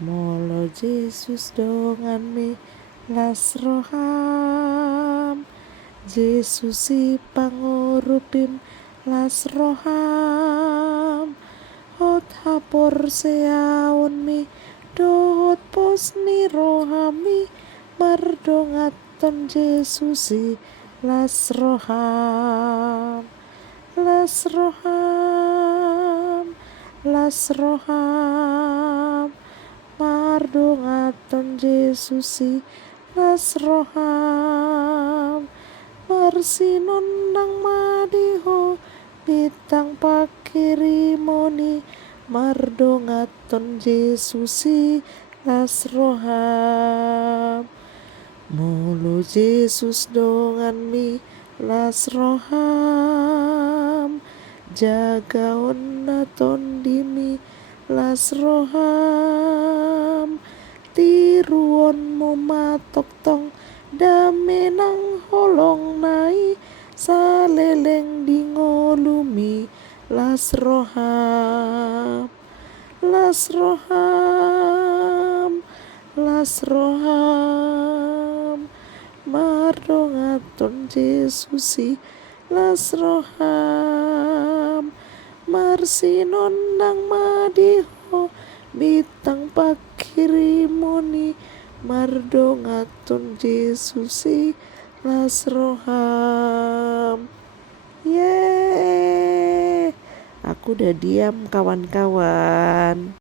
Molo Yesus dongan mi las roham, Yesus si pangurupim las roham, hot hapor seaon mi dohot pos ni rohami, mardongaton Yesus si las roham, las roham, las roham, mardongaton Yesus si las roham, marsinon nang madiho bitang pakirimoni, mardongaton Yesus si las roham. Molo Yesus dongan mi las roham, jagaon naton dimi las roham, tiruon mo matok tong dame nang holong nai, saleleng dingolumi las roham, las roham, las roham, mardongaton Yesus si las roham, marsinon nang madiho bitang pakirimoni, mardongaton Yesus si las roham. Yeay, aku udah diam kawan-kawan.